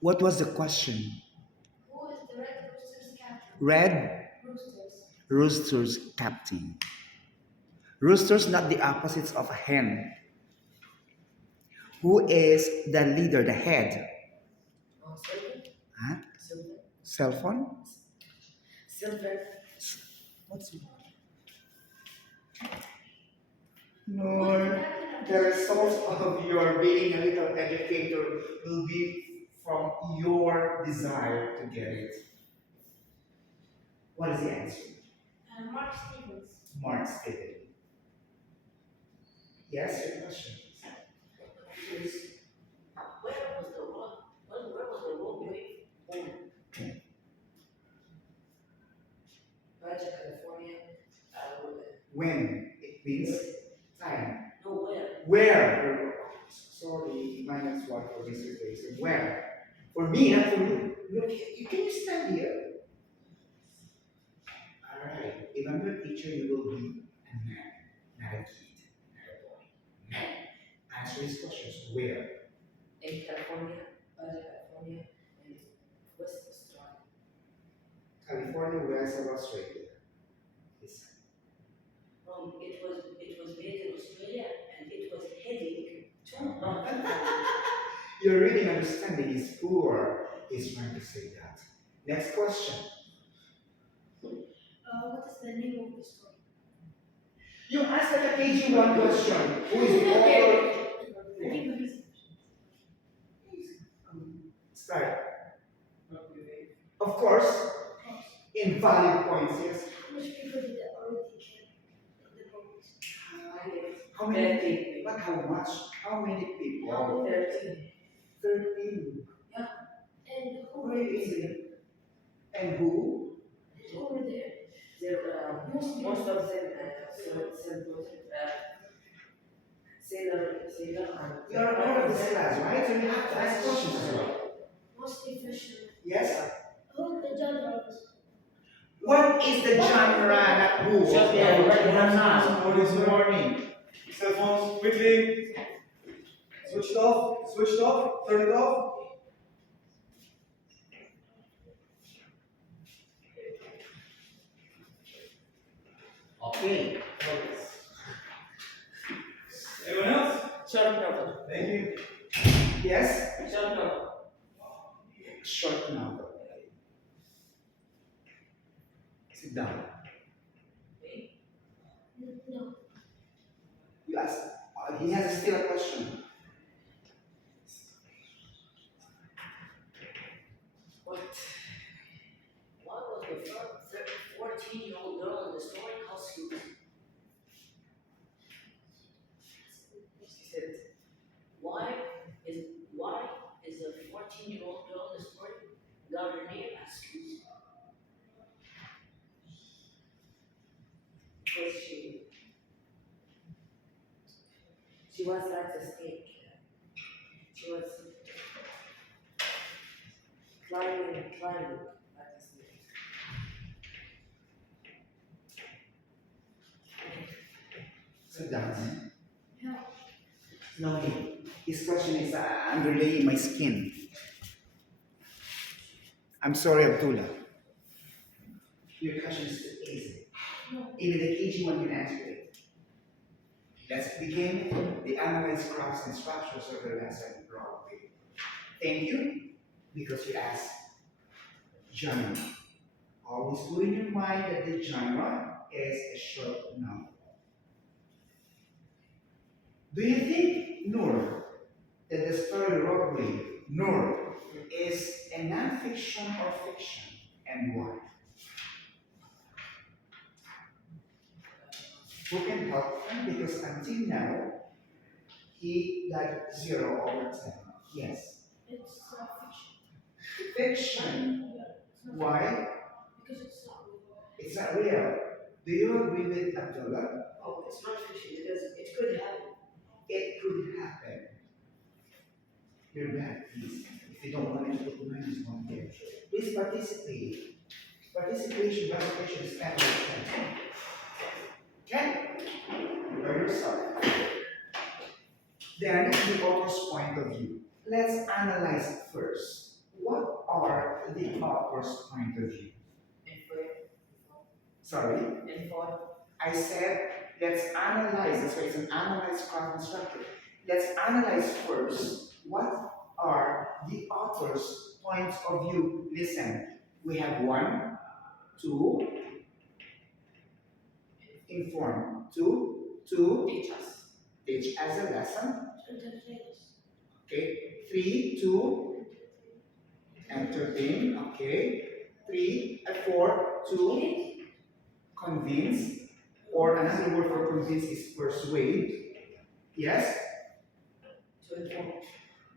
What was the question? Who is the Red Roosters captain? Red Roosters captain. Roosters not the opposites of a hen. Who is the leader, the head? Huh? Cell phone? What's no, the results of your being a little educator will be from your desire to get it. What is the answer? Mark Stevens. Mark Stevens. Yes, your question. Please. When? It means time. Where? Sorry, minus one for Mr. Jason. Where? For me, not for you. Look, can you stand here? Alright. If I'm your teacher, you will be a man, not a kid, not a boy. Man. Answer these questions. Where? California, west of Australia. Listen. Your reading understanding is poor. He's trying to say that. Next question. What is the name of the story? You asked like a KG1 question. Who is the author? Start. Of course, invalid points, yes. How much people did the already kill in the boat? How many? Not how much. How many people? 13. 13. Yeah. And who were there? And who? Who were there? Most of them sailor and you're a part of this class, right? So you have to ask questions as well. Mostly fishermen. Yes? Who the genre is? What is the genre, not who? Good morning. Cell phones, quickly. Switched off, turn it off. Okay. Anyone else? Short novel. Thank you. Yes? Short novel. Short novel. Sit down. No. You ask. He has still a question. What? Why was the 14-year-old girl in the story called Susan? She said, why is the 14-year-old girl in the story got her name as Susan? Because she was like a snake. She was climbing like a snake. Sit down. Yeah. No, his question is I'm relaying my skin. I'm sorry, Abdullah. Your question is too easy. No. Even the KG1 can answer it. Let's begin the analyze crafts and structures of the lesson broadly. Thank you, because you asked genre. Always put in your mind that the genre is a short novel. Do you think, Noor, that the story Roadway, Noor, is a non-fiction or fiction, and why? Who can help him? Because until now, he got 0/10. Yes. It's fiction. Fiction. Why? Because it's not real. Do you agree with Abdullah? Oh, it's not fiction because it could happen. It could happen. You're bad, please. If you don't want to put minus one there, please participate. Participation, participation is kind of okay? Prepare yourself. Then, the author's point of view. Let's analyze it first. Sorry? I said, let's analyze. That's why it's an analyze craft instructor. Let's analyze first what are the author's points of view. Listen, we have one, two, inform, two, teach as a lesson. Okay, three, to entertain. Okay, four, to convince, or another word for convince is persuade. Yes?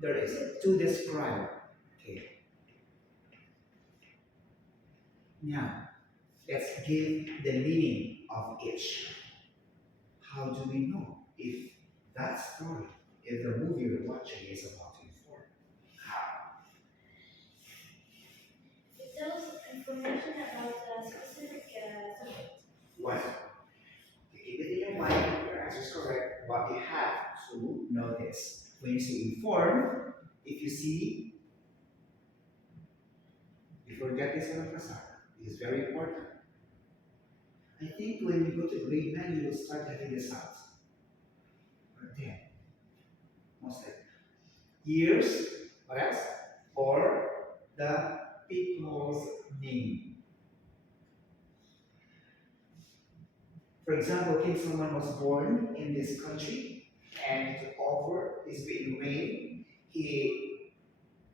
There is. To describe. Okay. Now, let's give the meaning of each. How do we know if that story, if the movie we're watching is about to inform? How? It tells information about a specific subject. What? To keep it in your mind, your answer is correct, but you have to know this. When you say inform, if you see, you forget this in the Prasad. It is very important. I think when you go to grade 9, you will start having this out. Or 10. Most likely. Years, what else? Or the people's name. For example, King Solomon was born in this country and took over, is being reigned. He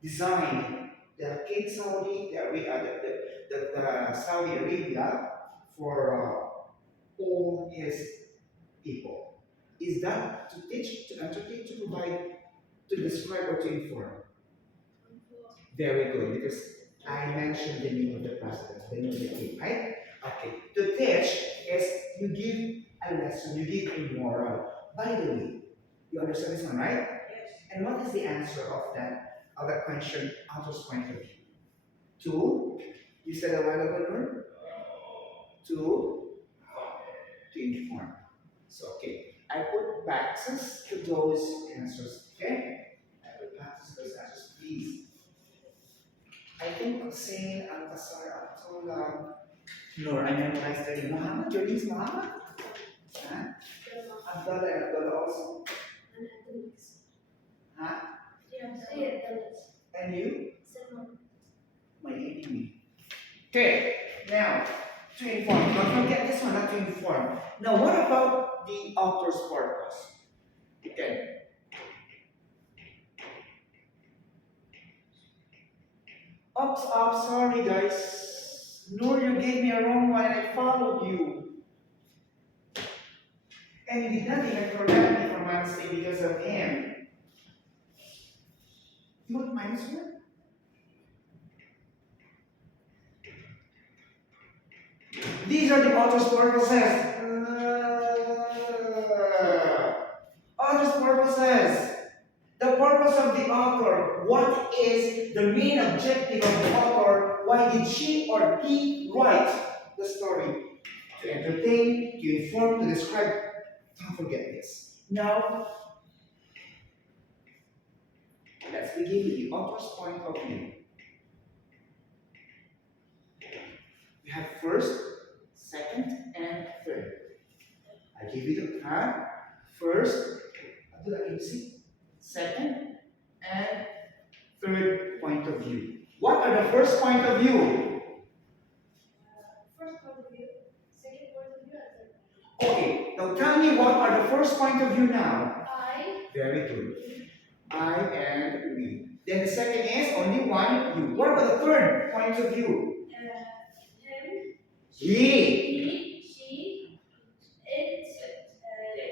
designed the King Saudi, the Saudi Arabia for all his people. Is that to teach, to entertain, to provide, to describe, or to inform? Very good, because I mentioned the name of the president, the name of the king, right? Okay. To teach is you give a lesson, you give a moral. By the way, you understand this one, right? Yes. And what is the answer of that question, author's point of view? Two, you said a while ago, no? To inform. So, okay. I put boxes to those answers, okay? I put boxes to those answers, please. I think Hussein, Al-Qasar, Abdullah, Noor, I memorized their name. Muhammad, your name is Muhammad? Huh? Abdullah and Abdullah also. Huh? And you? My enemy. Okay, now, to inform. Don't forget this one, not to inform. Now, what about the author's purpose? Okay. Oops, sorry guys. Noor, you gave me a wrong one and I followed you. And you did not even correct me for my mistake because of him. You want minus one? These are the author's purposes. Author's purposes. The purpose of the author. What is the main objective of the author? Why did she or he write the story? To entertain, to inform, to describe. Don't forget this. Now, let's begin with the author's point of view. We have first, second, and third. I give you the card. First, Abdullah, can you see? Second, and third point of view. What are the first point of view? First point of view, second point of view, and third. Okay, now tell me what are the first point of view now? I. Very good. I and we. Then the second is only one, you. What about the third point of view? Him. He. She. It.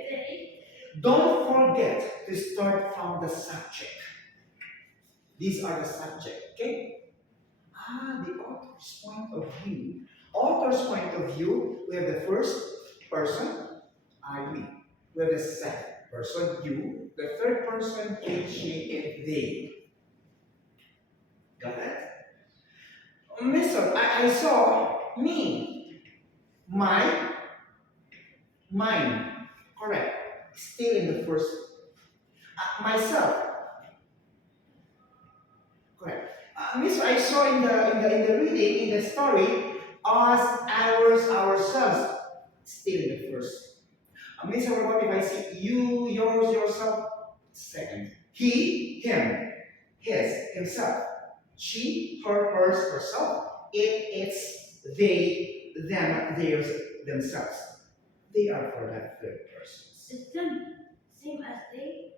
They. Don't forget to start from the subject. These are the subject, okay? The author's point of view. Author's point of view, we have the first person, I, we. We have the second person, you. The third person, he, she, and they. Got it? Mister, I saw me, my, mine. Correct. Still in the first. Myself. Correct. Mister, I saw in the reading, in the story, us, ours, ourselves. Still in the first. Miss, what about if I say you, yours, yourself? Second. He, him, his, himself. She, her, hers, herself. It, it's, they, them, theirs, themselves. They are for that third person. Is them same as they?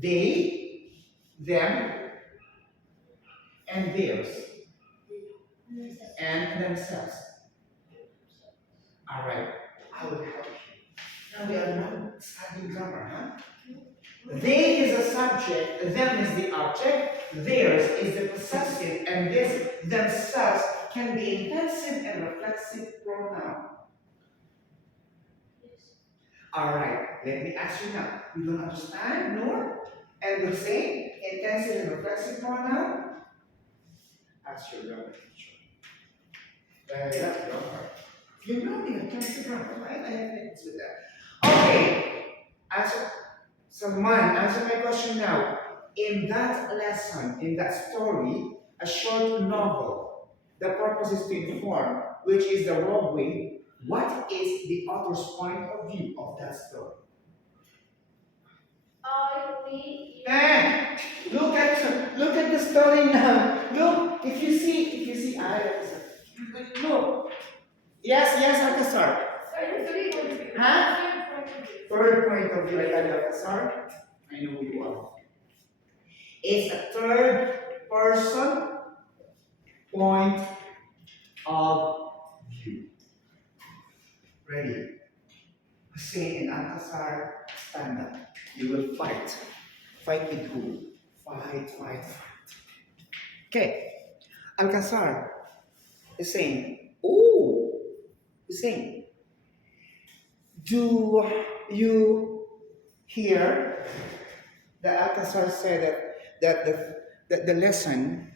They, them, and theirs, and themselves. All right, I will help you. Now we are not studying grammar, huh? They is a subject, them is the object, theirs is the possessive, and this themselves can be intensive and reflexive pronoun. All right, let me ask you now. You don't understand, nor? And the same intensive and reflexive pronoun? Ask your grammar teacher. That's grammar. You know the intensive grammar, right? I have things with that. Okay, answer. Someone, answer my question now. In that lesson, in that story, a short novel, the purpose is to inform, which is the wrong way. What is the author's point of view of that story? Look at the story now. Look, if you see, look. Yes, Alcazar. Huh? Third point of view, I got Alcazar. I know who you are. It's a third person point of view. Ready? Hussein and Alcazar, stand up. You will fight. Fight with who? Fight. Okay. Alcazar is saying, oh, Hussein, do you hear that Alcazar said that the lesson,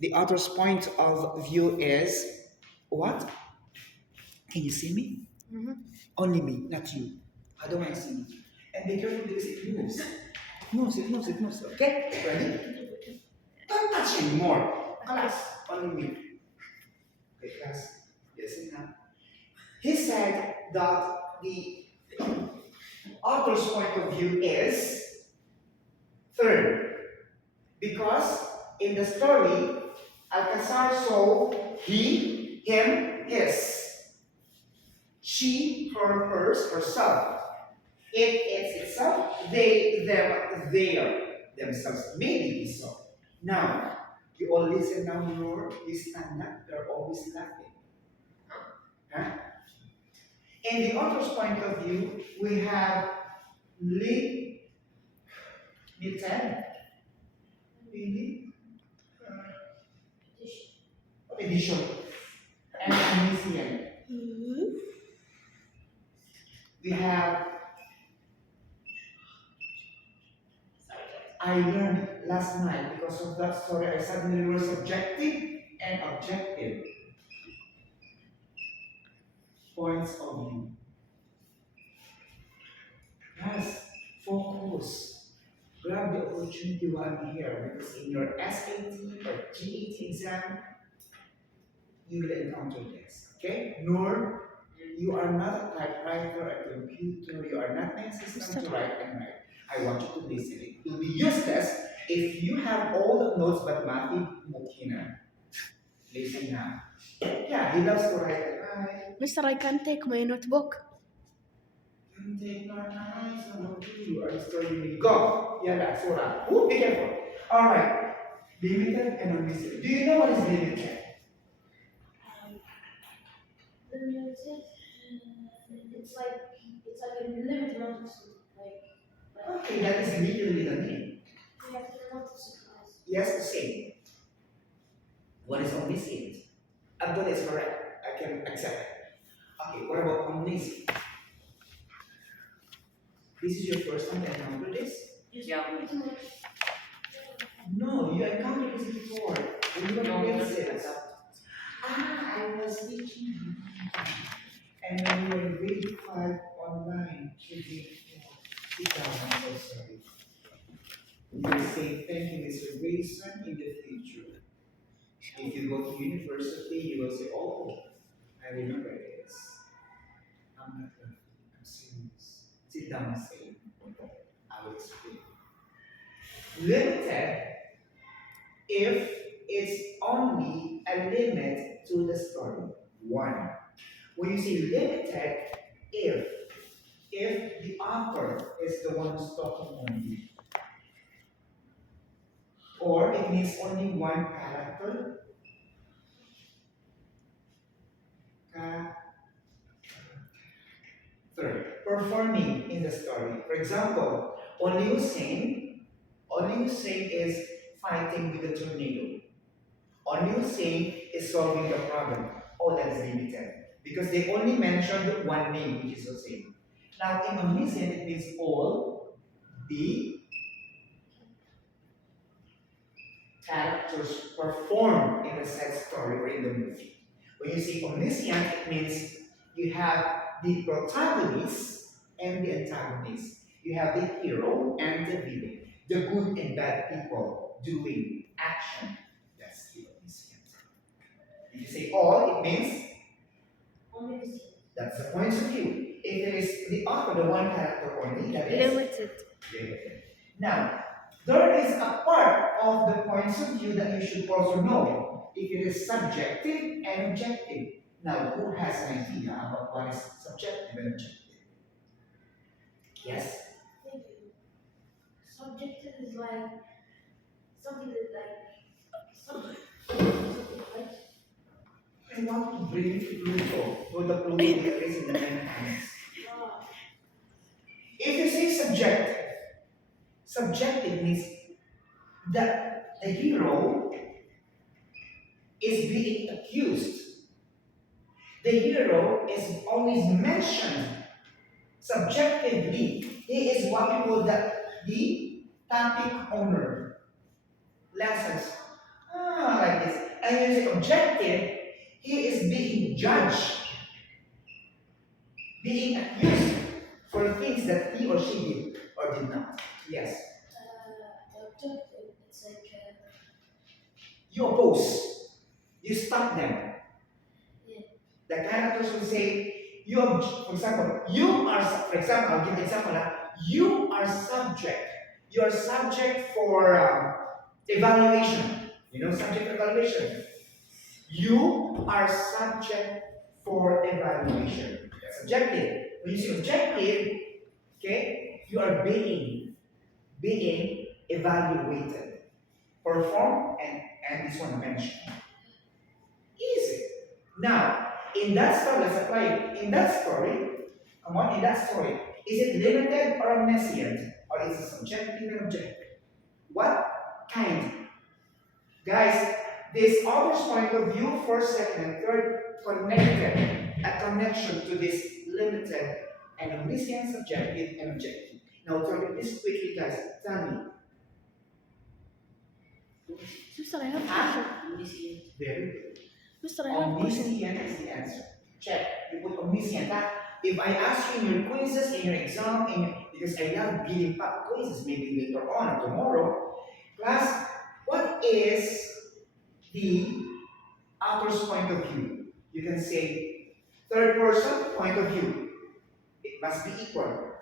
the author's point of view is what? Can you see me? Mm-hmm. Only me, not you. I don't want to see you. And be careful because it moves. It moves. Okay? Ready? Don't touch anymore. Class, only me. Okay, class. Listen now. He said that the author's point of view is third. Because in the story, Alcazar saw he, him, his. She, her, hers, herself. It, it's itself. They, them, their, themselves. Maybe so. Now, you all listen now, Noor. You stand up. They're always laughing. Huh? In the author's point of view, we have Lee, Newton, Billy, edition, and Anisian. We have, I learned last night because of that story, I suddenly learned subjective and objective points of view. Yes, focus. Grab the opportunity while I'm here because in your SAT or GAT exam, you will encounter this. Okay? Nor you are not a typewriter, a computer, you are not my assistant to write and write. I want you to listen. It will be useless if you have all the notes but Matthew Mukina. Listen now. Yeah, he loves to write and write. Mister, I can take my notebook. Can take my eyes on you. Are you studying me? Go. Yeah, that's all right. Ooh, be careful. All right. Limited and unlimited. Do you know what is limited? Limited. It's like a limited amount of food. Okay, that is literally the name. We have to come up with supplies. Yes, the same. What is omniscient? Abdul is correct. I can accept it. Okay, what about omniscient? This is your first time to encounter this? Yeah. No, you encountered this before. When you were in grade 6. I was teaching you. And when you were in grade 5 online, to grade 4. Sit down, I'm so sorry. You will say thank you, Mr. Grayson, in the future. If you go to university, you will say, oh, I remember this. I'm not laughing, I'm serious. Sit down and say, I will explain. Limited if it's only a limit to the story. One. When you say limited, if the author is the one who's talking only, or it means only one character, third, performing in the story. For example, only Hussein is fighting with the tornado. Only Hussein is solving the problem. Oh, that is limited. Because they only mentioned one name, which is Hussein. Now, in omniscient, it means all the characters perform in the said story or in the movie. When you say omniscient, it means you have the protagonist and the antagonist. You have the hero and the villain. The good and bad people doing action. That's the omniscient. If you say all, it means Omniscient. that's the point of view. If it is the author, the one character only, that is Limited. limited. Now, there is a part of the points of view that you should also know. If it is subjective and objective. Now, who has an idea about what is subjective and objective? Yes? Thank you. Subjective is like something that something like I want to bring Pluto to the Pluto that is in the main hands. If you say subjective means that the hero is being accused. The hero is always mentioned subjectively. He is what we call the topic owner. Lessons. Like this. And when you say objective, he is being judged, being accused for things that he or she did or did not. Yes. objective. It's like You oppose. You stop them. yeah. The characters will say, for example, you are, for example, I'll give an example. You are subject. You are subject for evaluation. You know, subject for evaluation. You are subject for evaluation. That's objective. When you say objective, okay, you are being evaluated. Perform and this one mentioned. Easy. Now, in that story, let's apply it. In that story, is it limited or omniscient? Or is it subjective and objective? What kind? Guys, this author's point of view, first, second, and third, connected. A connection to this limited and omniscient, subjective, and objective. Now, tell me this quickly, guys. Tell me. Mister, I have a question. Very good. Mister, I have a question. Omniscient is the answer. Check. You put omniscient. If I ask you in your quizzes, in your exam, because I love giving pop quizzes, maybe later on or tomorrow, class, what is the author's point of view? You can say third person point of view. It must be equal.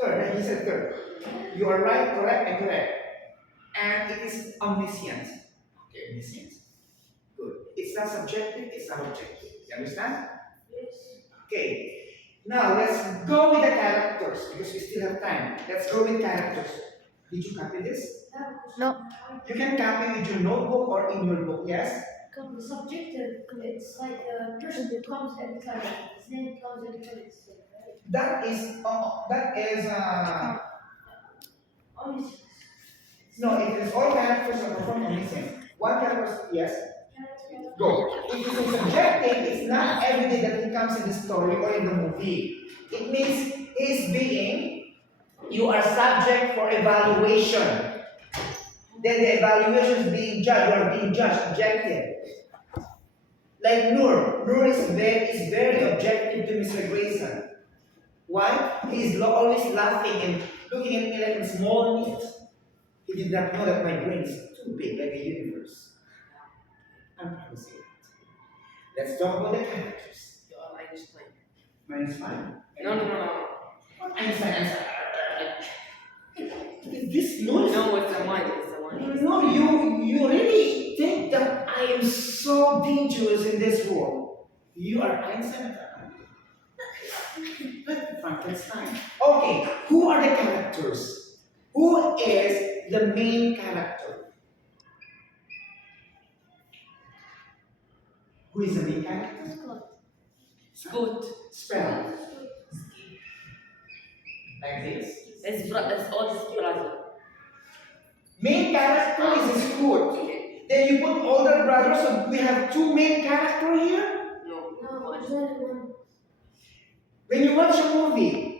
Third, he said third. You are right, correct, and correct. And it is omniscient. Okay, omniscient. Good. It's not subjective, it's not objective. You understand? Yes. Okay. Now let's go with the characters because we still have time. Let's go with characters. Did you copy this? No. You can copy with your notebook or in your book, yes? The subjective, it's like a person that comes every time. His name comes every time. Right? That is Omniscient. no, it is all characters are performed omniscient. One character, yes. Go. If it is subjective, it's not every day that he comes in the story or in the movie. It means you are subject for evaluation. Then the evaluation is being judged, you are being judged, objective. Like Noor is very objective to Mr. Grayson. Why? He is always laughing and looking at me like a small meat. He did not know that my brain is too big, like a universe. Let's talk about the characters. Einstein. Mine is fine. No. What Einstein? This noise. No, it's the one. It's the one. No, you really think that I am so dangerous in this world. You are Einstein. Frankenstein. Okay, who are the characters? Who is the main character? Who is the main character? Scoot. Spell. Like this. It's all his brother. Main character is Scoot. Then you put older brother, so we have two main characters here. No. No, there's only one. When you watch a movie,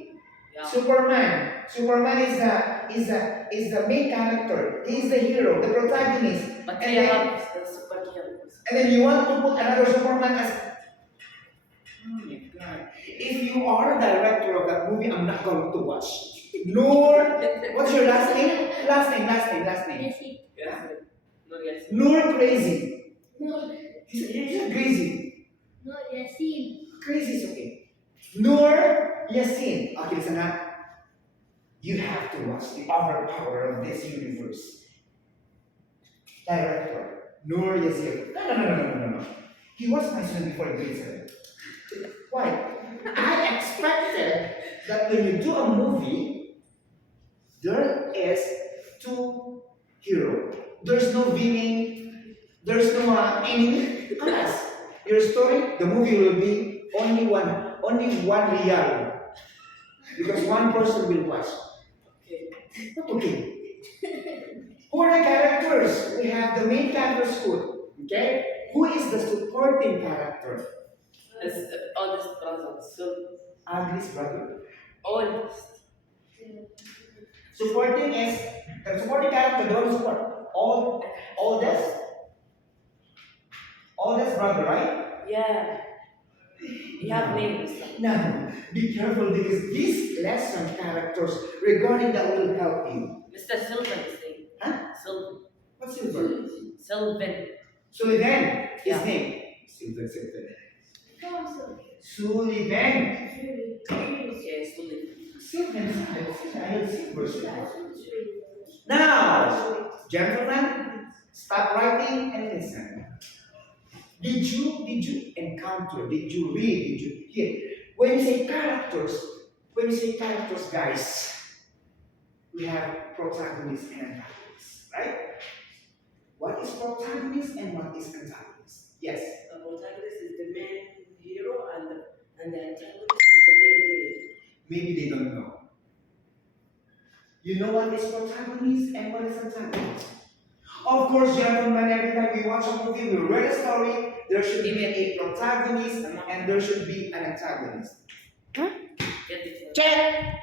Yeah. Superman is the main character. He is the hero, the protagonist. But And they then- have the superheroes. And then you want to put another Superman as. Oh my God! If you are a director of that movie, I'm not going to watch. Noor, what's your last name? Last name. Yeah. No, yes. Noor Crazy. No, He's crazy. no, Yasin. Crazy is okay. Noor Yassin. Okay, listen up. You have to watch the overpower of this universe. Director, Noor Yassin. No. He was my student before grade 7. Why? I expected that when you do a movie, there is two heroes. There's no villain, there's no enemy. Unless your story, the movie will be only one real. Because one person will watch. Okay. Not okay. Who are the characters? We have the main character Scoot. Okay? Who is the supporting character? It's the oldest brother. So Ugly's brother. oldest. Supporting is the supporting character, the one who support. Oldest brother, right? Yeah. You have names. Now, be careful because these lesson characters regarding that will help you. Mr. Sylvan is name. Huh? Sylvan. What's Silver? Sylvan. Sullivan, his Yeah. name. Silver. Come on, Sullivan. Yeah, Sylvan. Silver. I heard Silver. Now, gentlemen, stop writing and listen. Did you encounter, did you read, did you hear? When you say characters, guys, we have protagonists and antagonists, right? What is protagonist and what is antagonist? Yes. The protagonist is the main hero and the antagonist is the main villain. Maybe they don't know. You know what is protagonist and what is antagonist? Of course, gentlemen, every time we watch a movie, we read a story, there should be a protagonist and there should be an antagonist. Get it? Check!